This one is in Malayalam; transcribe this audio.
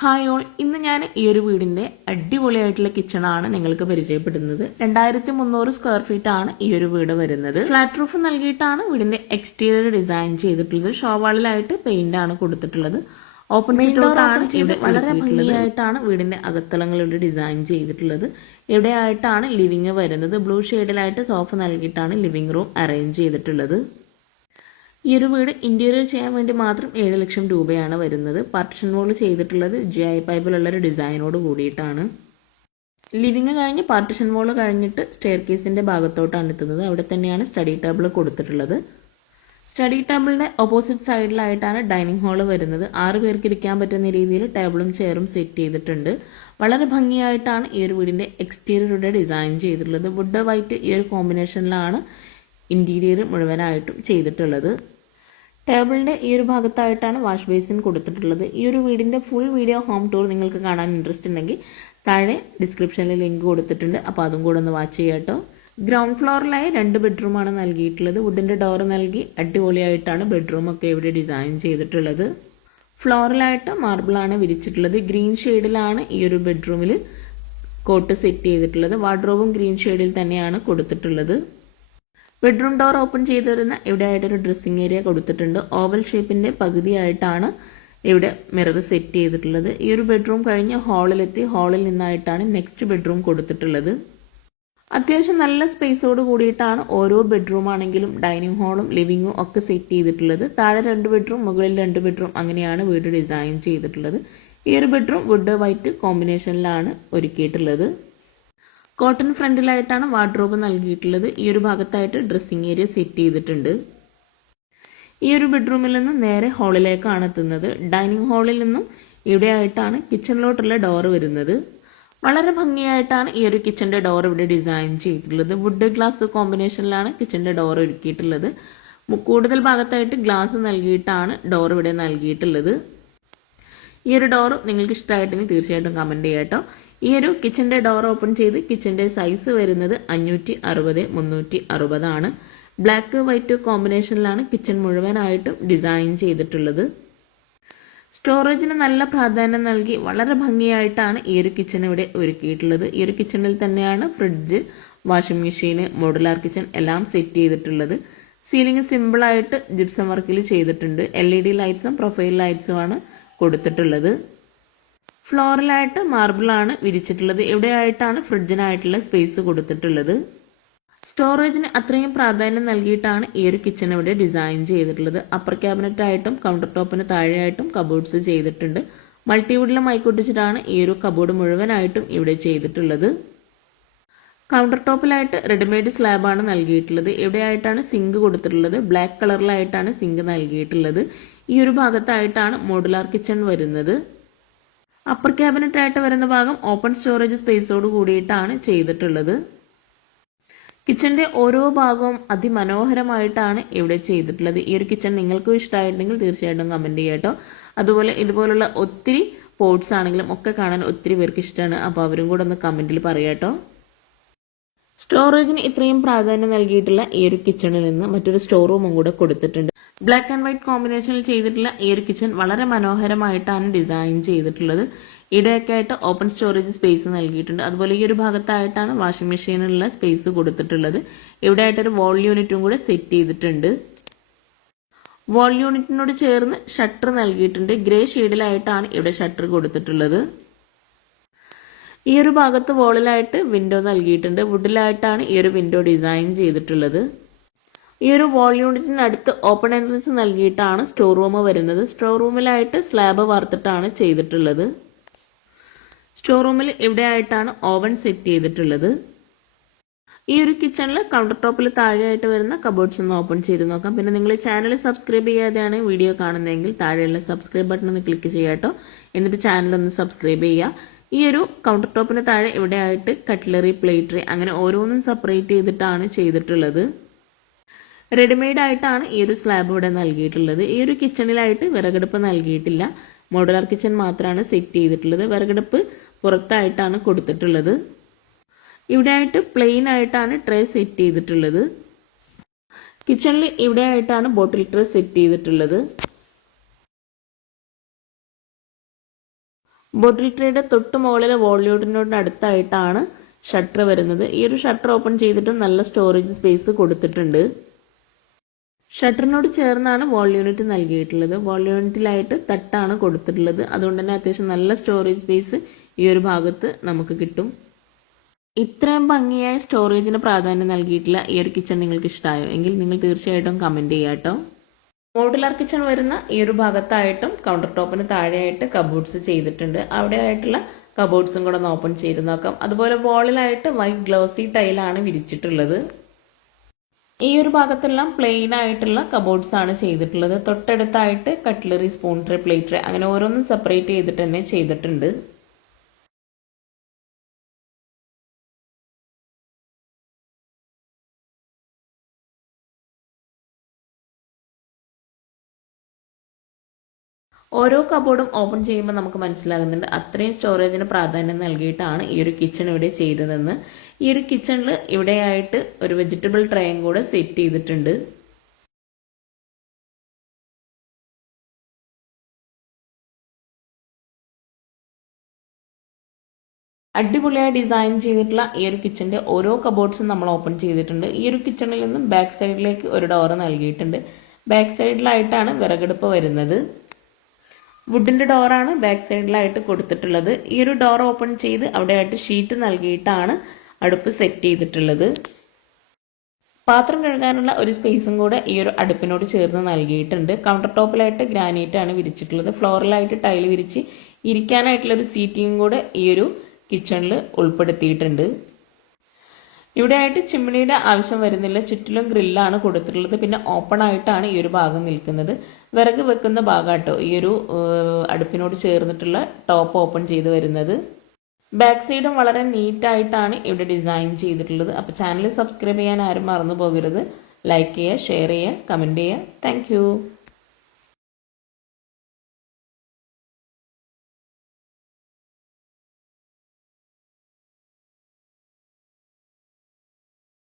ഹായ് ഓൾ, ഇന്ന് ഞാൻ ഈ ഒരു വീടിൻ്റെ അടിപൊളിയായിട്ടുള്ള കിച്ചണാണ് നിങ്ങൾക്ക് പരിചയപ്പെടുന്നത്. 2300 സ്ക്വയർ ഫീറ്റ് ആണ് ഈ ഒരു വീട് വരുന്നത്. ഫ്ലാറ്റ് റൂഫ് നൽകിയിട്ടാണ് വീടിൻ്റെ എക്സ്റ്റീരിയർ ഡിസൈൻ ചെയ്തിട്ടുള്ളത്. ഷോവാളിലായിട്ട് പെയിന്റ് ആണ് കൊടുത്തിട്ടുള്ളത്. ഓപ്പൺ സിറ്റൗട്ടാണ് ഇവിടെ വളരെ ഭംഗിയായിട്ടാണ് വീടിൻ്റെ അകത്തളങ്ങളുടെ ഡിസൈൻ ചെയ്തിട്ടുള്ളത്. ഇവിടെയായിട്ടാണ് ലിവിങ് വരുന്നത്. ബ്ലൂ ഷെയ്ഡിലായിട്ട് സോഫ നൽകിയിട്ടാണ് ലിവിങ് റൂം അറേഞ്ച് ചെയ്തിട്ടുള്ളത്. ഈ ഒരു വീട് ഇൻറ്റീരിയർ ചെയ്യാൻ വേണ്ടി മാത്രം 7 ലക്ഷം രൂപയാണ് വരുന്നത്. പാർട്ടിഷൻ വോൾ ചെയ്തിട്ടുള്ളത് GI പൈപ്പിലുള്ളൊരു ഡിസൈനോട് കൂടിയിട്ടാണ്. ലിവിങ് കഴിഞ്ഞ് പാർട്ടിഷൻ വോൾ കഴിഞ്ഞിട്ട് സ്റ്റെയർ കേസിൻ്റെ ഭാഗത്തോട്ടാണ് എത്തുന്നത്. അവിടെ തന്നെയാണ് സ്റ്റഡി ടേബിൾ കൊടുത്തിട്ടുള്ളത്. സ്റ്റഡി ടേബിളിൻ്റെ ഓപ്പോസിറ്റ് സൈഡിലായിട്ടാണ് ഡൈനിങ് ഹാൾ വരുന്നത്. 6 പേർക്ക് ഇരിക്കാൻ പറ്റുന്ന രീതിയിൽ ടേബിളും ചെയറും സെറ്റ് ചെയ്തിട്ടുണ്ട്. വളരെ ഭംഗിയായിട്ടാണ് ഈ ഒരു വീടിൻ്റെ എക്സ്റ്റീരിയറുടെ ഡിസൈൻ ചെയ്തിട്ടുള്ളത്. വുഡ് വൈറ്റ് ഈ ഒരു കോമ്പിനേഷനിലാണ് ഇൻറ്റീരിയർ മുഴുവനായിട്ടും ചെയ്തിട്ടുള്ളത്. ടേബിളിൻ്റെ ഈ ഒരു ഭാഗത്തായിട്ടാണ് വാഷ് ബേസിൻ കൊടുത്തിട്ടുള്ളത്. ഈ ഒരു വീടിൻ്റെ ഫുൾ വീഡിയോ ഹോം ടൂർ നിങ്ങൾക്ക് കാണാൻ ഇൻട്രസ്റ്റ് ഉണ്ടെങ്കിൽ താഴെ ഡിസ്ക്രിപ്ഷനിൽ ലിങ്ക് കൊടുത്തിട്ടുണ്ട്. അപ്പോൾ അതും കൂടെ ഒന്ന് വാച്ച് ചെയ്യാം കേട്ടോ. ഗ്രൗണ്ട് ഫ്ലോറിലായി 2 ബെഡ്റൂമാണ് നൽകിയിട്ടുള്ളത്. വുഡിൻ്റെ ഡോർ നൽകി അടിപൊളിയായിട്ടാണ് ബെഡ്റൂമൊക്കെ ഇവിടെ ഡിസൈൻ ചെയ്തിട്ടുള്ളത്. ഫ്ലോറിലായിട്ട് മാർബിളാണ് വിരിച്ചിട്ടുള്ളത്. ഗ്രീൻ ഷെയ്ഡിലാണ് ഈ ഒരു ബെഡ്റൂമിൽ കോട്ട് സെറ്റ് ചെയ്തിട്ടുള്ളത്. വാർഡ്രോബും ഗ്രീൻ ഷെയ്ഡിൽ തന്നെയാണ് കൊടുത്തിട്ടുള്ളത്. ബെഡ്റൂം ഡോർ ഓപ്പൺ ചെയ്ത് വരുന്ന ഇവിടെ ആയിട്ടൊരു ഡ്രസ്സിങ് ഏരിയ കൊടുത്തിട്ടുണ്ട്. ഓവൽ ഷേപ്പിൻ്റെ പകുതിയായിട്ടാണ് ഇവിടെ മിറർ സെറ്റ് ചെയ്തിട്ടുള്ളത്. ഈ ഒരു ബെഡ്റൂം കഴിഞ്ഞ് ഹാളിലെത്തി ഹാളിൽ നിന്നായിട്ടാണ് നെക്സ്റ്റ് ബെഡ്റൂം കൊടുത്തിട്ടുള്ളത്. അത്യാവശ്യം നല്ല സ്പേസോട് കൂടിയിട്ടാണ് ഓരോ ബെഡ്റൂം ആണെങ്കിലും ഡൈനിങ് ഹാളും ലിവിങ്ങും ഒക്കെ സെറ്റ് ചെയ്തിട്ടുള്ളത്. താഴെ 2 ബെഡ്റൂം, മുകളിൽ 2 ബെഡ്റൂം, അങ്ങനെയാണ് വീട് ഡിസൈൻ ചെയ്തിട്ടുള്ളത്. ഈ ഒരു ബെഡ്റൂം വുഡ് വൈറ്റ് കോമ്പിനേഷനിലാണ് ഒരുക്കിയിട്ടുള്ളത്. കോട്ടൺ ഫ്രണ്ടിലായിട്ടാണ് വാർഡ്രോബ് നൽകിയിട്ടുള്ളത്. ഈ ഒരു ഭാഗത്തായിട്ട് ഡ്രസ്സിങ് ഏരിയ സെറ്റ് ചെയ്തിട്ടുണ്ട്. ഈ ഒരു ബെഡ്റൂമിൽ നിന്ന് നേരെ ഹാളിലേക്കാണ് എത്തുന്നത്. ഡൈനിങ് ഹാളിൽ നിന്നും ഇവിടെയായിട്ടാണ് കിച്ചണിലോട്ടുള്ള ഡോർ വരുന്നത്. വളരെ ഭംഗിയായിട്ടാണ് ഈ ഒരു കിച്ചൻ്റെ ഡോർ ഇവിടെ ഡിസൈൻ ചെയ്തിട്ടുള്ളത്. വുഡ് ഗ്ലാസ് കോമ്പിനേഷനിലാണ് കിച്ചൻ്റെ ഡോർ ഒരുക്കിയിട്ടുള്ളത്. കൂടുതൽ ഭാഗത്തായിട്ട് ഗ്ലാസ് നൽകിയിട്ടാണ് ഡോർ ഇവിടെ നൽകിയിട്ടുള്ളത്. ഈ ഒരു ഡോർ നിങ്ങൾക്ക് ഇഷ്ടമായിട്ടെങ്കിൽ തീർച്ചയായിട്ടും കമൻറ്റ് ചെയ്യാം കേട്ടോ. ഈ ഒരു കിച്ചൻ്റെ ഡോർ ഓപ്പൺ ചെയ്ത് കിച്ചൻ്റെ സൈസ് വരുന്നത് 560x360 ആണ്. ബ്ലാക്ക് വൈറ്റ് കോമ്പിനേഷനിലാണ് കിച്ചൺ മുഴുവനായിട്ടും ഡിസൈൻ ചെയ്തിട്ടുള്ളത്. സ്റ്റോറേജിന് നല്ല പ്രാധാന്യം നൽകി വളരെ ഭംഗിയായിട്ടാണ് ഈ ഒരു കിച്ചൺ ഇവിടെ ഒരുക്കിയിട്ടുള്ളത്. ഈ ഒരു കിച്ചണിൽ തന്നെയാണ് fridge, washing machine, modular kitchen എല്ലാം സെറ്റ് ചെയ്തിട്ടുള്ളത്. സീലിംഗ് സിമ്പിളായിട്ട് ജിപ്സം വർക്കിൽ ചെയ്തിട്ടുണ്ട്. LED ലൈറ്റ്സും പ്രൊഫൈൽ ലൈറ്റ്സുമാണ് കൊടുത്തിട്ടുള്ളത്. ഫ്ലോറിലായിട്ട് മാർബിളാണ് വിരിച്ചിട്ടുള്ളത്. ഇവിടെയായിട്ടാണ് ഫ്രിഡ്ജിനായിട്ടുള്ള സ്പേസ് കൊടുത്തിട്ടുള്ളത്. സ്റ്റോറേജിന് അത്രയും പ്രാധാന്യം നൽകിയിട്ടാണ് ഈ ഒരു കിച്ചൺ ഇവിടെ ഡിസൈൻ ചെയ്തിട്ടുള്ളത്. അപ്പർ ക്യാബിനറ്റ് ആയിട്ടും കൗണ്ടർ ടോപ്പിന് താഴെയായിട്ടും കബോർഡ്സ് ചെയ്തിട്ടുണ്ട്. മൾട്ടിവുഡിൽ മൈക്കൊട്ടിച്ചിട്ടാണ് ഈ ഒരു കബോർഡ് മുഴുവനായിട്ടും ഇവിടെ ചെയ്തിട്ടുള്ളത്. കൗണ്ടർ ടോപ്പിലായിട്ട് റെഡിമെയ്ഡ് സ്ലാബാണ് നൽകിയിട്ടുള്ളത്. ഇവിടെയായിട്ടാണ് സിങ്ക് കൊടുത്തിട്ടുള്ളത്. ബ്ലാക്ക് കളറിലായിട്ടാണ് സിങ്ക് നൽകിയിട്ടുള്ളത്. ഈ ഒരു ഭാഗത്തായിട്ടാണ് മോഡുലാർ കിച്ചൺ വരുന്നത്. അപ്പർ ക്യാബിനറ്റ് ആയിട്ട് വരുന്ന ഭാഗം ഓപ്പൺ സ്റ്റോറേജ് സ്പേസോട് കൂടിയിട്ടാണ് ചെയ്തിട്ടുള്ളത്. കിച്ചൻ്റെ ഓരോ ഭാഗവും അതിമനോഹരമായിട്ടാണ് ഇവിടെ ചെയ്തിട്ടുള്ളത്. ഈ ഒരു കിച്ചൺ നിങ്ങൾക്കും ഇഷ്ടമായിട്ടുണ്ടെങ്കിൽ തീർച്ചയായിട്ടും കമൻറ്റ് ചെയ്യാം കേട്ടോ. അതുപോലെ ഇതുപോലുള്ള ഒത്തിരി പോട്ട്സ് ആണെങ്കിലും ഒക്കെ കാണാൻ ഒത്തിരി പേർക്ക് ഇഷ്ടമാണ്. അപ്പോൾ അവരും കൂടെ ഒന്ന് കമൻറ്റിൽ പറയാം കേട്ടോ. സ്റ്റോറേജിന് ഇത്രയും പ്രാധാന്യം നൽകിയിട്ടുള്ള ഈ ഒരു കിച്ചണിൽ നിന്ന് മറ്റൊരു സ്റ്റോർ റൂമും കൂടെ കൊടുത്തിട്ടുണ്ട്. ബ്ലാക്ക് ആൻഡ് വൈറ്റ് കോമ്പിനേഷനിൽ ചെയ്തിട്ടുള്ള ഈ ഒരു കിച്ചൺ വളരെ മനോഹരമായിട്ടാണ് ഡിസൈൻ ചെയ്തിട്ടുള്ളത്. ഇവിടെയൊക്കെ ആയിട്ട് ഓപ്പൺ സ്റ്റോറേജ് സ്പേസ് നൽകിയിട്ടുണ്ട്. അതുപോലെ ഈ ഒരു ഭാഗത്തായിട്ടാണ് വാഷിംഗ് മെഷീനിലുള്ള സ്പേസ് കൊടുത്തിട്ടുള്ളത്. ഇവിടെ ആയിട്ടൊരു വാൾ യൂണിറ്റും കൂടെ സെറ്റ് ചെയ്തിട്ടുണ്ട്. വാൾ യൂണിറ്റിനോട് ചേർന്ന് ഷട്ടർ നൽകിയിട്ടുണ്ട്. ഗ്രേ ഷെയ്ഡിലായിട്ടാണ് ഇവിടെ ഷട്ടർ കൊടുത്തിട്ടുള്ളത്. ഈ ഒരു ഭാഗത്ത് വോളിലായിട്ട് വിൻഡോ നൽകിയിട്ടുണ്ട്. വുഡിലായിട്ടാണ് ഈ ഒരു വിൻഡോ ഡിസൈൻ ചെയ്തിട്ടുള്ളത്. ഈ ഒരു വാൾ യൂണിറ്റിനടുത്ത് ഓപ്പൺ എൻട്രൻസ് നൽകിയിട്ടാണ് സ്റ്റോർ റൂം വരുന്നത്. സ്റ്റോർ റൂമിലായിട്ട് സ്ലാബ് വാർത്തിട്ടാണ് ചെയ്തിട്ടുള്ളത്. സ്റ്റോർ റൂമിൽ ഇവിടെ ആയിട്ടാണ് ഓവൻ സെറ്റ് ചെയ്തിട്ടുള്ളത്. ഈ ഒരു കിച്ചണിൽ കൗണ്ടർ ടോപ്പിൽ താഴെയായിട്ട് വരുന്ന കബോർഡ്സ് ഒന്ന് ഓപ്പൺ ചെയ്ത് നോക്കാം. പിന്നെ നിങ്ങൾ ചാനൽ സബ്സ്ക്രൈബ് ചെയ്യാതെയാണ് വീഡിയോ കാണുന്നതെങ്കിൽ താഴെയുള്ള സബ്സ്ക്രൈബ് ബട്ടൺ ഒന്ന് ക്ലിക്ക് ചെയ്യാം കേട്ടോ. എന്നിട്ട് ചാനൽ ഒന്ന് സബ്സ്ക്രൈബ് ചെയ്യുക. ഈ ഒരു കൗണ്ടർ ടോപ്പിന് താഴെ ഇവിടെ ആയിട്ട് കട്ട്ലറി, പ്ലേറ്ററി അങ്ങനെ ഓരോന്നും സെപ്പറേറ്റ് ചെയ്തിട്ടാണ് ചെയ്തിട്ടുള്ളത്. റെഡിമെയ്ഡ് ആയിട്ടാണ് ഈ ഒരു സ്ലാബ് ഇവിടെ നൽകിയിട്ടുള്ളത്. ഈ ഒരു കിച്ചണിലായിട്ട് വിറകടുപ്പ് നൽകിയിട്ടില്ല. മോഡുലാർ കിച്ചൺ മാത്രമാണ് സെറ്റ് ചെയ്തിട്ടുള്ളത്. വിറകടുപ്പ് പുറത്തായിട്ടാണ് കൊടുത്തിട്ടുള്ളത്. ഇവിടെ ആയിട്ട് പ്ലെയിൻ ആയിട്ടാണ് ട്രേ സെറ്റ് ചെയ്തിട്ടുള്ളത്. കിച്ചണിൽ ഇവിടെ ആയിട്ടാണ് ബോട്ടിൽ ട്രേ സെറ്റ് ചെയ്തിട്ടുള്ളത്. ബോട്ടിൽ ട്രേയുടെ തൊട്ട് മുകളിലെ വോളിയോട്ടിനോട് അടുത്തായിട്ടാണ് ഷട്ടർ വരുന്നത്. ഈ ഒരു ഷട്ടർ ഓപ്പൺ ചെയ്തിട്ടും നല്ല സ്റ്റോറേജ് സ്പേസ് കൊടുത്തിട്ടുണ്ട്. ഷട്ടറിനോട് ചേർന്നാണ് വാൾ യൂണിറ്റ് നൽകിയിട്ടുള്ളത്. വാൾ യൂണിറ്റിലായിട്ട് തട്ടാണ് കൊടുത്തിട്ടുള്ളത്. അതുകൊണ്ട് തന്നെ അത്യാവശ്യം നല്ല സ്റ്റോറേജ് സ്പേസ് ഈ ഒരു ഭാഗത്ത് നമുക്ക് കിട്ടും. ഇത്രയും ഭംഗിയായ സ്റ്റോറേജിന് പ്രാധാന്യം നൽകിയിട്ടുള്ള ഈ ഒരു കിച്ചൺ നിങ്ങൾക്ക് ഇഷ്ടമായോ എങ്കിൽ നിങ്ങൾ തീർച്ചയായിട്ടും കമൻറ്റ് ചെയ്യാം കേട്ടോ. മോഡുലാർ കിച്ചൺ വരുന്ന ഈ ഒരു ഭാഗത്തായിട്ടും കൗണ്ടർ ടോപ്പിന് താഴെയായിട്ട് കബോർഡ്സ് ചെയ്തിട്ടുണ്ട്. അവിടെ ആയിട്ടുള്ള കബോർഡ്സും കൂടെ ഒന്ന് ഓപ്പൺ ചെയ്ത് നോക്കാം. അതുപോലെ വാളിലായിട്ട് വൈറ്റ് ഗ്ലോസി ടൈലാണ് വിരിച്ചിട്ടുള്ളത്. ഈ ഒരു ഭാഗത്തെല്ലാം പ്ലെയിൻ ആയിട്ടുള്ള കബോർഡ്സ് ആണ് ചെയ്തിട്ടുള്ളത്. തൊട്ടടുത്തായിട്ട് cutlery, spoon tray, plate tray അങ്ങനെ ഓരോന്നും സെപ്പറേറ്റ് ചെയ്തിട്ട് തന്നെ ചെയ്തിട്ടുണ്ട്. ഓരോ കബോർഡും ഓപ്പൺ ചെയ്യുമ്പോൾ നമുക്ക് മനസ്സിലാകുന്നുണ്ട് അത്രയും സ്റ്റോറേജിന് പ്രാധാന്യം നൽകിയിട്ടാണ് ഈ ഒരു കിച്ചൺ ഇവിടെ ചെയ്തതെന്ന്. ഈ ഒരു കിച്ചണിൽ ഇവിടെയായിട്ട് ഒരു വെജിറ്റബിൾ ട്രേയും കൂടെ സെറ്റ് ചെയ്തിട്ടുണ്ട്. അടിപൊളിയായി ഡിസൈൻ ചെയ്തിട്ടുള്ള ഈ ഒരു കിച്ചൻ്റെ ഓരോ കബോർഡ്സും നമ്മൾ ഓപ്പൺ ചെയ്തിട്ടുണ്ട്. ഈ ഒരു കിച്ചണിൽ നിന്നും ബാക്ക് സൈഡിലേക്ക് ഒരു ഡോറ് നൽകിയിട്ടുണ്ട്. ബാക്ക് സൈഡിലായിട്ടാണ് വിറകടുപ്പ് വരുന്നത്. വുഡിൻ്റെ ഡോറാണ് ബാക്ക് സൈഡിലായിട്ട് കൊടുത്തിട്ടുള്ളത്. ഈ ഒരു ഡോർ ഓപ്പൺ ചെയ്ത് അവിടെയായിട്ട് ഷീറ്റ് നൽകിയിട്ടാണ് അടുപ്പ് സെറ്റ് ചെയ്തിട്ടുള്ളത്. പാത്രം കഴുകാനുള്ള ഒരു സ്പേസും കൂടെ ഈ ഒരു അടുപ്പിനോട് ചേർന്ന് നൽകിയിട്ടുണ്ട്. കൗണ്ടർ ടോപ്പിലായിട്ട് ഗ്രാനൈറ്റ് ആണ് വിരിച്ചിട്ടുള്ളത്. ഫ്ലോറിലായിട്ട് ടൈൽ വിരിച്ച് ഇരിക്കാനായിട്ടുള്ളൊരു സീറ്റിങ്ങും കൂടെ ഈ ഒരു കിച്ചണിൽ ഉൾപ്പെടുത്തിയിട്ടുണ്ട്. ഇവിടെയായിട്ട് ചിമ്മിണിയുടെ ആവശ്യം വരുന്നില്ല. ചുറ്റിലും ഗ്രില്ലാണ് കൊടുത്തിട്ടുള്ളത്. പിന്നെ ഓപ്പൺ ആയിട്ടാണ് ഈ ഒരു ഭാഗം നിൽക്കുന്നത്. വിറക് വെക്കുന്ന ഭാഗമാട്ടോ ഈ ഒരു അടുപ്പിനോട് ചേർന്നിട്ടുള്ള ടോപ്പ് ഓപ്പൺ ചെയ്ത് വരുന്നത്. ബാക്ക് സൈഡും വളരെ നീറ്റായിട്ടാണ് ഇവിടെ ഡിസൈൻ ചെയ്തിട്ടുള്ളത്. അപ്പോൾ ചാനൽ സബ്സ്ക്രൈബ് ചെയ്യാൻ ആരും മറന്നു പോകരുത്. ലൈക്ക് ചെയ്യുക, ഷെയർ ചെയ്യുക, കമൻറ്റ് ചെയ്യുക. താങ്ക്